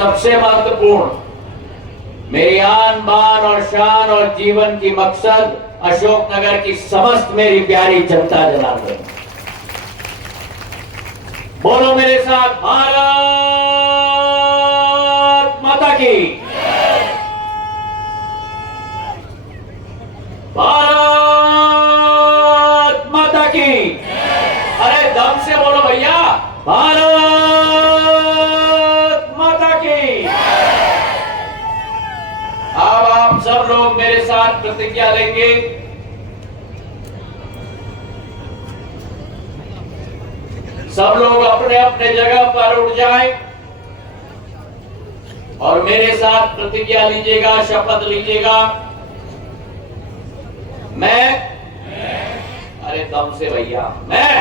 सबसे महत्वपूर्ण, मेरी आन बान और शान और जीवन की मकसद अशोकनगर की समस्त मेरी प्यारी जनता जनार्दन। बोलो मेरे साथ, भारत माता की, भारत माता की। अरे दम से बोलो भैया, भारत माता की। अब आप सब लोग मेरे साथ प्रतिज्ञा लेंगे। सब लोग अपने अपने जगह पर उठ जाएं और मेरे साथ प्रतिज्ञा लीजिएगा, शपथ लीजिएगा। मैं, अरे दम से भैया, मैं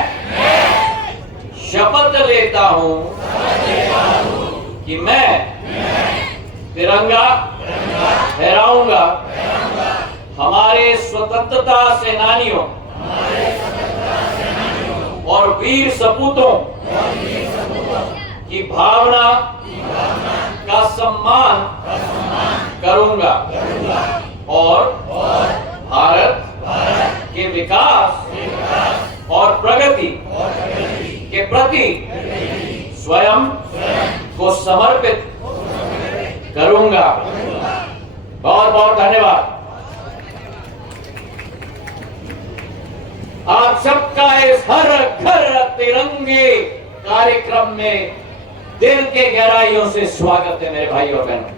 शपथ लेता हूं कि मैं तिरंगा फहराऊंगा हमारे स्वतंत्रता सेनानियों और वीर सपूतों की भावना का सम्मान करूंगा और भारत के विकास और प्रगति के प्रति स्वयं को समर्पित करूंगा। बहुत बहुत धन्यवाद। आप सबका इस हर घर तिरंगे कार्यक्रम में दिल के गहराइयों से स्वागत है मेरे भाई और बहनों।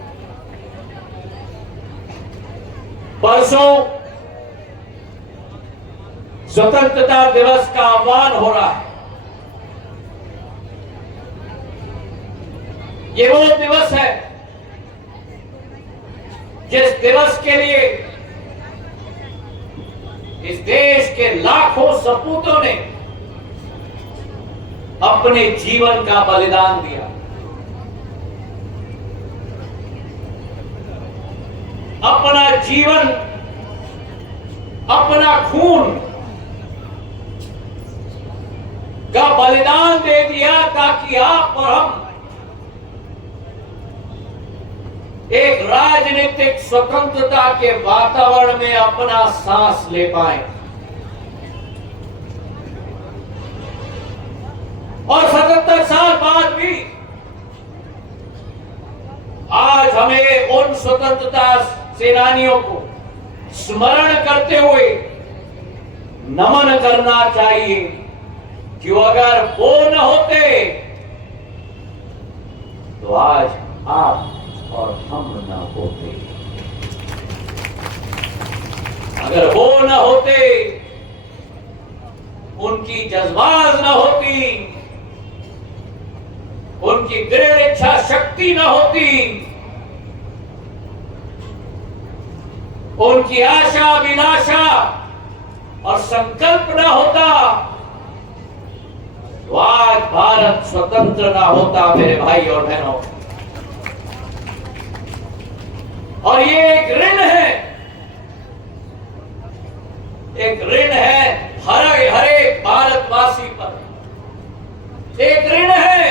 परसों स्वतंत्रता दिवस का आह्वान हो रहा है। ये वो दिवस है जिस दिवस के लिए इस देश के लाखों सपूतों ने अपने जीवन का बलिदान दिया। अपना जीवन, अपना खून का बलिदान दे दिया ताकि आप और हम एक राजनीतिक स्वतंत्रता के वातावरण में अपना सांस ले पाए। और 77 साल बाद भी आज हमें उन स्वतंत्रता सेनानियों को स्मरण करते हुए नमन करना चाहिए कि अगर वो न होते तो आज आप और हम न होते। अगर वो न होते, उनकी जज्बात न होती, उनकी दृढ़ इच्छा शक्ति न होती, उनकी आशा अभिलाषा और संकल्प न होता तो आज भारत स्वतंत्र न होता मेरे भाई और बहनों। और ये एक ऋण है, एक ऋण है हर एक भारतवासी पर। एक ऋण है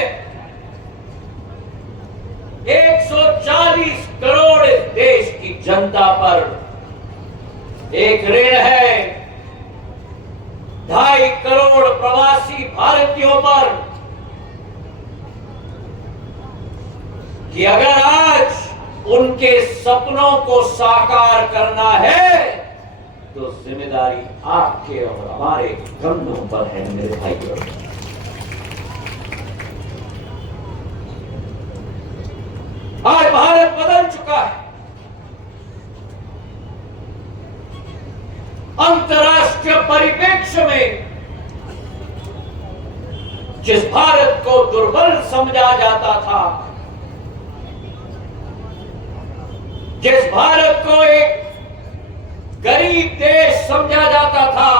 140 करोड़ देश की जनता पर। एक ऋण है 2.5 करोड़ प्रवासी भारतीयों पर कि अगर आज उनके सपनों को साकार करना है तो जिम्मेदारी आपके और हमारे कंधों पर है मेरे भाइयों। आज भारत बदल चुका है। अंतर्राष्ट्रीय परिप्रेक्ष्य में जिस भारत को दुर्बल समझा जाता था, जिस भारत को एक गरीब देश समझा जाता था,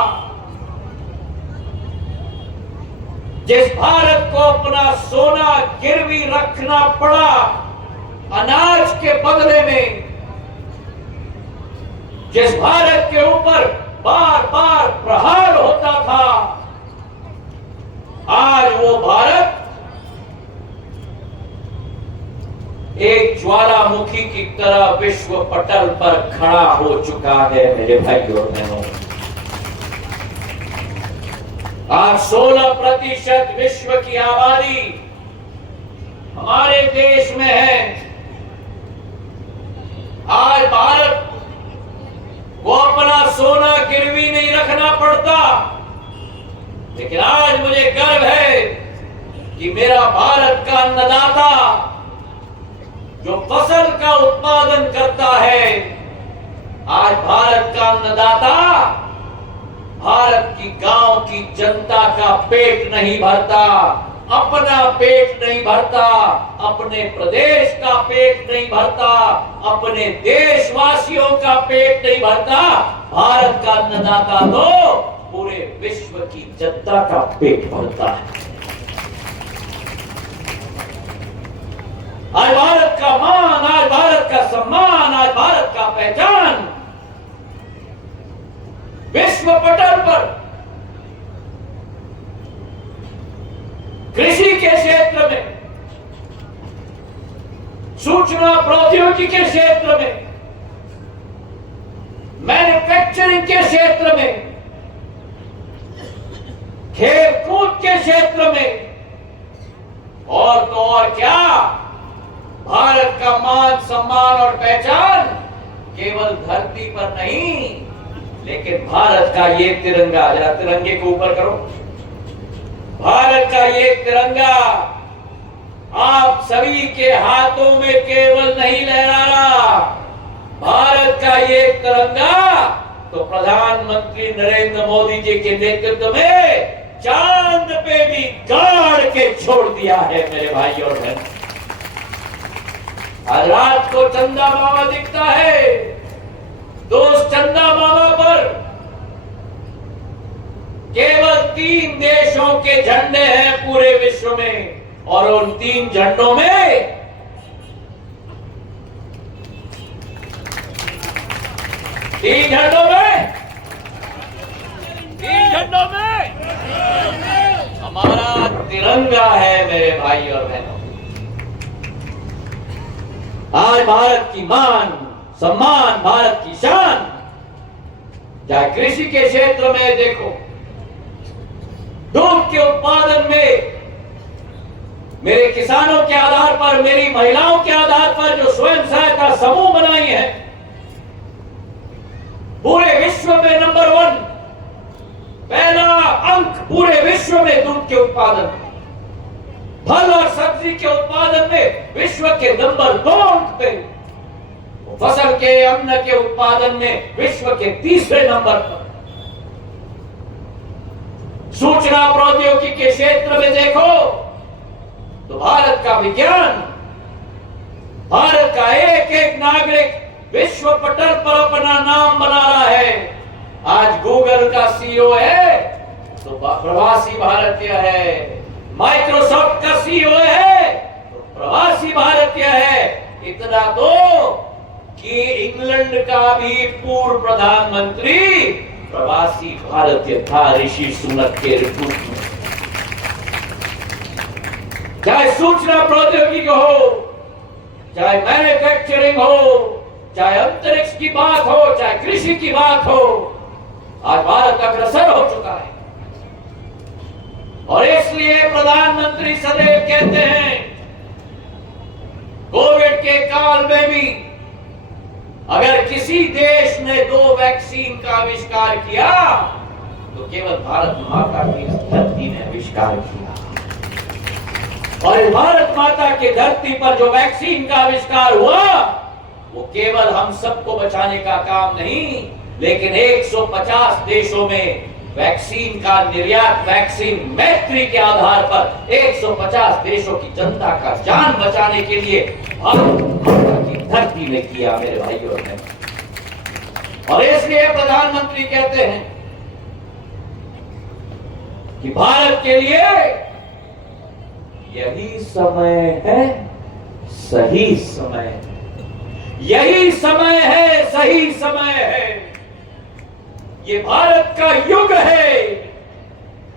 जिस भारत को अपना सोना गिरवी रखना पड़ा अनाज के बदले में, जिस भारत के ऊपर बार बार प्रहार होता था, आज वो भारत एक ज्वालामुखी की तरह विश्व पटल पर खड़ा हो चुका है मेरे भाइयों और बहनों। आज 16% विश्व की आबादी हमारे देश में है। आज भारत को अपना सोना गिरवी नहीं रखना पड़ता, लेकिन आज मुझे गर्व है कि मेरा भारत का अन्नदाता जो फसल का उत्पादन करता है, आज भारत का अन्नदाता भारत की गांव की जनता का पेट नहीं भरता, अपना पेट नहीं भरता, अपने प्रदेश का पेट नहीं भरता, अपने देशवासियों का पेट नहीं भरता। भारत का अन्नदाता तो पूरे विश्व की जनता का पेट भरता है। आज भारत का मान, आज भारत का सम्मान, आज भारत का पहचान विश्व पटल पर कृषि के क्षेत्र में, सूचना प्रौद्योगिकी के क्षेत्र में, मैन्युफैक्चरिंग के क्षेत्र में, खेल कूद के क्षेत्र में, और तो और क्या, भारत का मान सम्मान और पहचान केवल धरती पर नहीं, लेकिन भारत का ये तिरंगा, जरा तिरंगे को ऊपर करो, भारत का ये तिरंगा आप सभी के हाथों में केवल नहीं लहरा रहा। भारत का ये तिरंगा तो प्रधानमंत्री नरेंद्र मोदी जी के नेतृत्व में चांद पे भी गाड़ के छोड़ दिया है मेरे भाई और बहन। आज रात को चंदा मामा दिखता है, दोस्त चंदा मामा पर केवल 3 देशों के झंडे हैं पूरे विश्व में, और उन 3 झंडों में तीन झंडों में हमारा तिरंगा है मेरे भाई और बहनों। आज भारत की मान सम्मान, भारत की शान, चाहे कृषि के क्षेत्र में देखो, दूध के उत्पादन में मेरे किसानों के आधार पर, मेरी महिलाओं के आधार पर जो स्वयं सहायता समूह बनाई है, पूरे विश्व में नंबर 1, पहला अंक पूरे विश्व में दूध के उत्पादन, फल और सब्जी के उत्पादन में विश्व के नंबर 2 अंक पे, फसल के अन्न के उत्पादन में विश्व के 3रे नंबर पर। सूचना प्रौद्योगिकी के क्षेत्र में देखो तो भारत का विज्ञान, भारत का एक एक नागरिक विश्व पटल पर अपना नाम बना रहा है। आज गूगल का सीईओ है तो प्रवासी भारतीय है, माइक्रोसॉफ्ट का सीईओ है तो प्रवासी भारतीय है। इतना तो कि इंग्लैंड का भी पूर्व प्रधानमंत्री प्रवासी भारतीय था, ऋषि सुनक के रूप में। चाहे सूचना प्रौद्योगिकी हो, चाहे मैन्युफैक्चरिंग हो, चाहे अंतरिक्ष की बात हो, चाहे कृषि की बात हो, आज भारत अग्रसर हो चुका है। और इसलिए प्रधानमंत्री सदैव कहते हैं, कोविड के काल में भी अगर किसी देश ने 2 वैक्सीन का आविष्कार किया तो केवल भारत माता की धरती ने आविष्कार किया। और भारत माता के धरती पर जो वैक्सीन का आविष्कार हुआ वो केवल हम सबको बचाने का काम नहीं, लेकिन 150 देशों में वैक्सीन का निर्यात, वैक्सीन मैत्री के आधार पर 150 देशों की जनता का जान बचाने के लिए भारत माता की धरती में किया मेरे भाइयों ने। और इसलिए प्रधानमंत्री कहते हैं कि भारत के लिए यही समय है, सही समय है, यही समय है, सही समय है। ये भारत का युग है,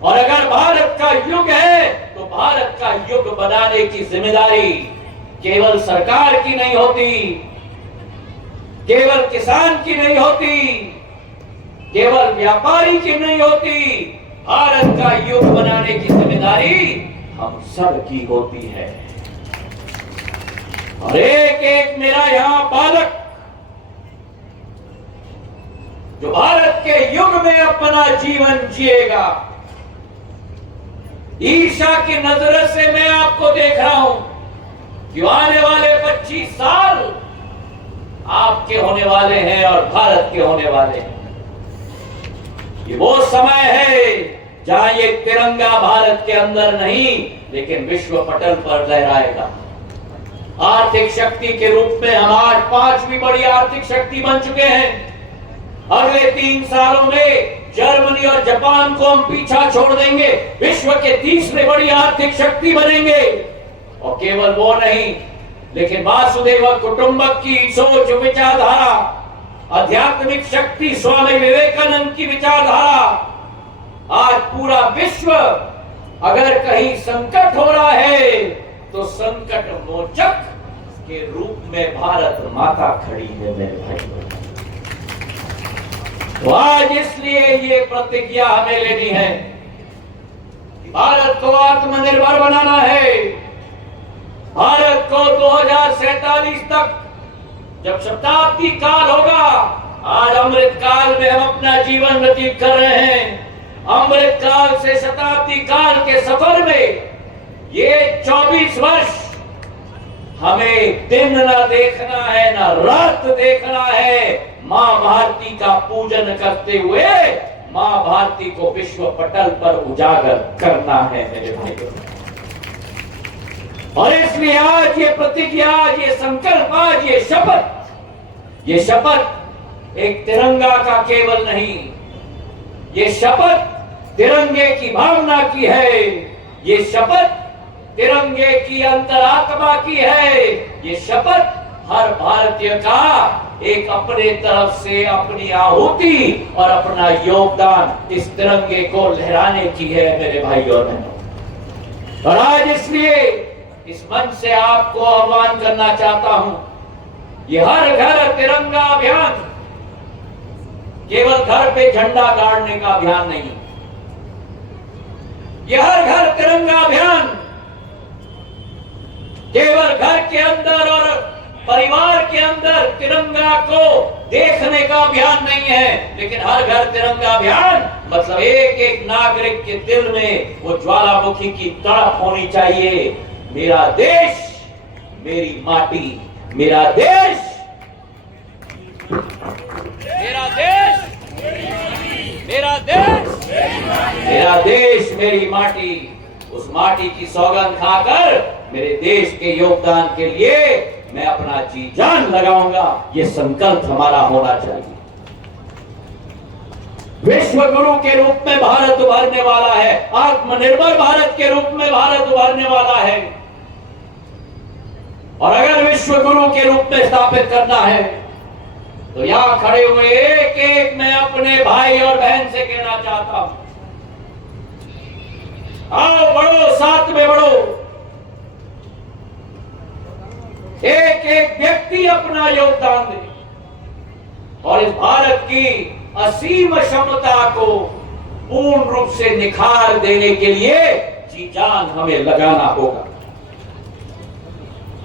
और अगर भारत का युग है तो भारत का युग बनाने की जिम्मेदारी केवल सरकार की नहीं होती, केवल किसान की नहीं होती, केवल व्यापारी की नहीं होती। भारत का युग बनाने की जिम्मेदारी हम सब की होती है। और एक एक मेरा यहां बालक जो भारत के युग में अपना जीवन जिएगा, ईर्ष्या की नजर से मैं आपको देख रहा हूं कि आने वाले 25 साल आपके होने वाले हैं और भारत के होने वाले हैं। ये वो समय है जहां ये तिरंगा भारत के अंदर नहीं लेकिन विश्व पटल पर लहराएगा। आर्थिक शक्ति के रूप में हम आज 5वीं बड़ी आर्थिक शक्ति बन चुके हैं। अगले 3 सालों में जर्मनी और जापान को हम पीछा छोड़ देंगे, विश्व के 3री बड़ी आर्थिक शक्ति बनेंगे। और केवल वो नहीं लेकिन वासुदेव कुटुंबक की सोच, विचारधारा, आध्यात्मिक शक्ति, स्वामी विवेकानंद की विचारधारा, आज पूरा विश्व अगर कहीं संकट हो रहा है तो संकट मोचक के रूप में भारत माता खड़ी है मेरे भाई। तो आज इसलिए ये प्रतिज्ञा हमें लेनी है, भारत को आत्मनिर्भर बनाना है। भारत को 2047 तक जब शताब्दी काल होगा, आज अमृत काल में हम अपना जीवन व्यतीत कर रहे हैं। अमृत काल से शताब्दी काल के सफर में ये 24 वर्ष हमें दिन न देखना है न रात देखना है। मां भारती का पूजन करते हुए मां भारती को विश्व पटल पर उजागर करना है मेरे भाइयों। और इसलिए आज ये प्रतिज्ञा, आज ये संकल्प, आज ये शपथ एक तिरंगा का केवल नहीं, ये शपथ तिरंगे की भावना की है, ये शपथ तिरंगे की अंतरात्मा की है, ये शपथ हर भारतीय का एक अपने तरफ से अपनी आहुति और अपना योगदान इस तिरंगे को लहराने की है मेरे भाई और बहनों। और आज इसलिए इस मंच से आपको आह्वान करना चाहता हूं, ये हर घर तिरंगा अभियान केवल घर पे झंडा गाड़ने का अभियान नहीं, ये हर घर तिरंगा अभियान केवल घर के अंदर और परिवार के अंदर तिरंगा को देखने का अभियान नहीं है, लेकिन हर घर तिरंगा अभियान मतलब एक एक नागरिक के दिल में वो ज्वालामुखी की तड़प होनी चाहिए। मेरा देश, मेरी माटी, मेरा देश, मेरा देश, मेरा देश, मेरा देश, मेरी माटी। उस माटी की सौगंध खाकर मेरे देश के योगदान के लिए मैं अपना जी जान लगाऊंगा, ये संकल्प हमारा होना चाहिए। विश्व गुरु के रूप में भारत उभरने वाला है, आत्मनिर्भर भारत के रूप में भारत उभरने वाला है। और अगर विश्व गुरु के रूप में स्थापित करना है तो यहां खड़े हुए एक एक मैं अपने भाई और बहन से कहना चाहता हूं, आओ बढ़ो, साथ में बढ़ो। एक एक व्यक्ति अपना योगदान दे और इस भारत की असीम क्षमता को पूर्ण रूप से निखार देने के लिए जी जान हमें लगाना होगा।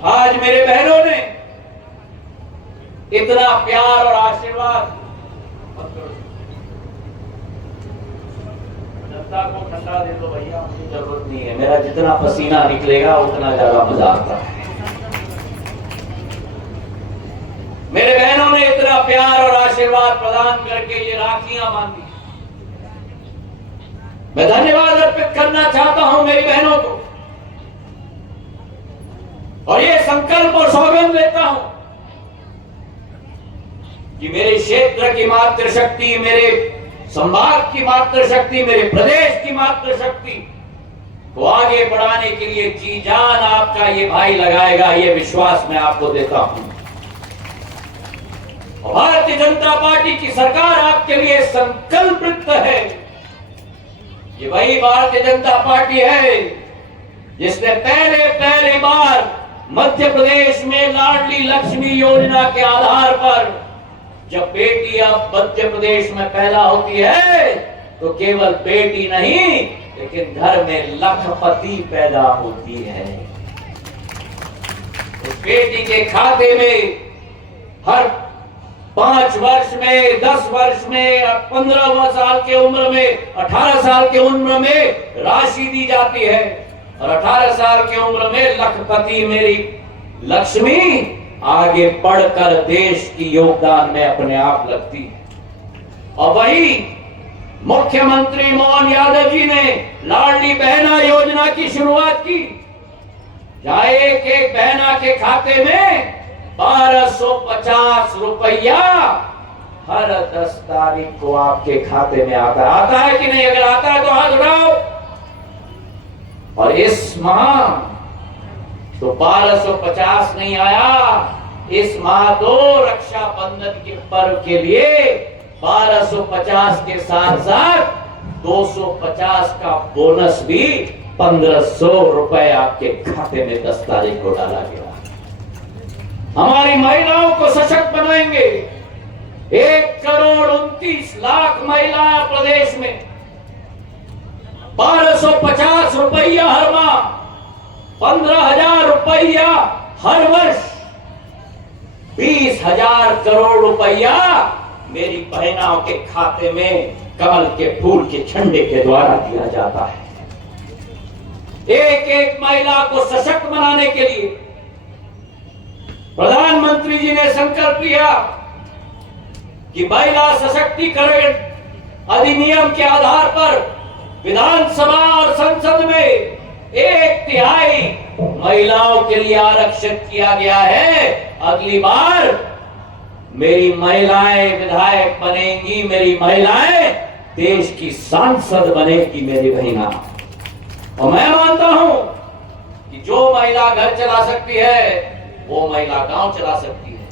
आज मेरे बहनों ने इतना प्यार और आशीर्वाद, जनता को ठंडा दे दो भैया, मुझे जरूरत नहीं है, मेरा जितना पसीना निकलेगा उतना ज्यादा मजा आता है। मेरे बहनों ने इतना प्यार और आशीर्वाद प्रदान करके ये राखियां बांधी, मैं धन्यवाद अर्पित करना चाहता हूं मेरी बहनों को। और ये संकल्प और सौगंध लेता हूं कि मेरे क्षेत्र की मातृशक्ति, मेरे संभाग की मातृशक्ति, मेरे प्रदेश की मातृशक्ति को आगे बढ़ाने के लिए जी जान आपका ये भाई लगाएगा, ये विश्वास मैं आपको देता हूं। भारतीय जनता पार्टी की सरकार आपके लिए संकल्पित है। ये वही भारतीय जनता पार्टी है जिसने पहले बार मध्य प्रदेश में लाडली लक्ष्मी योजना के आधार पर जब बेटी अब मध्य प्रदेश में पैदा होती है तो केवल बेटी नहीं लेकिन घर में लखपति पैदा होती है। उस बेटी के खाते में हर 5 वर्ष में, 10 वर्ष में, 15 साल के उम्र में, 18 साल के उम्र में राशि दी जाती है और 18 साल की उम्र में लखपति मेरी लक्ष्मी आगे बढ़कर देश की योगदान में अपने आप लगती है। और वही मुख्यमंत्री मोहन यादव जी ने लाडली बहना योजना की शुरुआत की, जहां एक एक बहना के खाते में 1250 रुपया हर 10 तारीख को आपके खाते में आता है कि नहीं? अगर आता है तो हाथ उठाओ। और इस माह तो 1250 नहीं आया, इस माह तो रक्षाबंधन के पर्व के लिए 1250 के साथ साथ 250 का बोनस भी 1500 रुपए आपके खाते में 10 तारीख को डाला गया। हमारी महिलाओं को सशक्त बनाएंगे। 1,29,00,000 महिलाएं प्रदेश में 1250 रुपया हर माह, 15,000 रुपया हर वर्ष, 20,000 करोड़ रुपया मेरी बहनों के खाते में कमल के फूल के झंडे के द्वारा दिया जाता है। एक एक महिला को सशक्त बनाने के लिए प्रधानमंत्री जी ने संकल्प लिया कि महिला सशक्तिकरण अधिनियम के आधार पर विधानसभा और संसद में 1/3 महिलाओं के लिए आरक्षित किया गया है। अगली बार मेरी महिलाएं विधायक बनेंगी, मेरी महिलाएं देश की सांसद बनेगी मेरी बहना। और मैं मानता हूं कि जो महिला घर चला सकती है वो महिला गांव चला सकती है,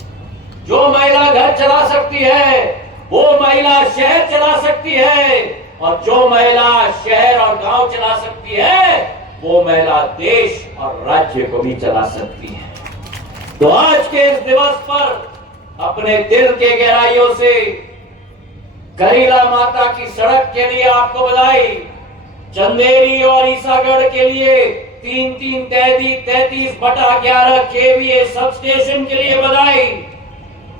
जो महिला घर चला सकती है वो महिला शहर चला सकती है, और जो महिला शहर और गांव चला सकती है वो महिला देश और राज्य को भी चला सकती है। तो आज के इस दिवस पर अपने दिल के गहराइयों से करीला माता की सड़क के लिए आपको बधाई, चंदेरी और ईसागढ़ के लिए 33/11 केवीए सब स्टेशन के लिए बधाई,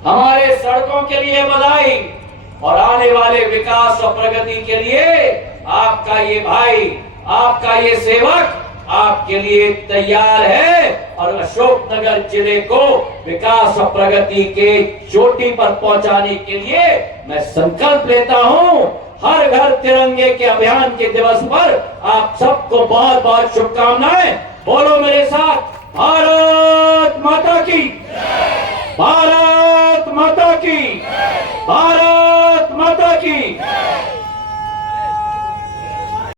हमारे सड़कों के लिए बधाई, और आने वाले विकास और प्रगति के लिए आपका ये भाई, आपका ये सेवक आपके लिए तैयार है। और अशोकनगर जिले को विकास और प्रगति के चोटी पर पहुंचाने के लिए मैं संकल्प लेता हूं। हर घर तिरंगे के अभियान के दिवस पर आप सबको बहुत बहुत शुभकामनाएं। बोलो मेरे साथ, भारत माता की, भारत माता की, भारत माता की।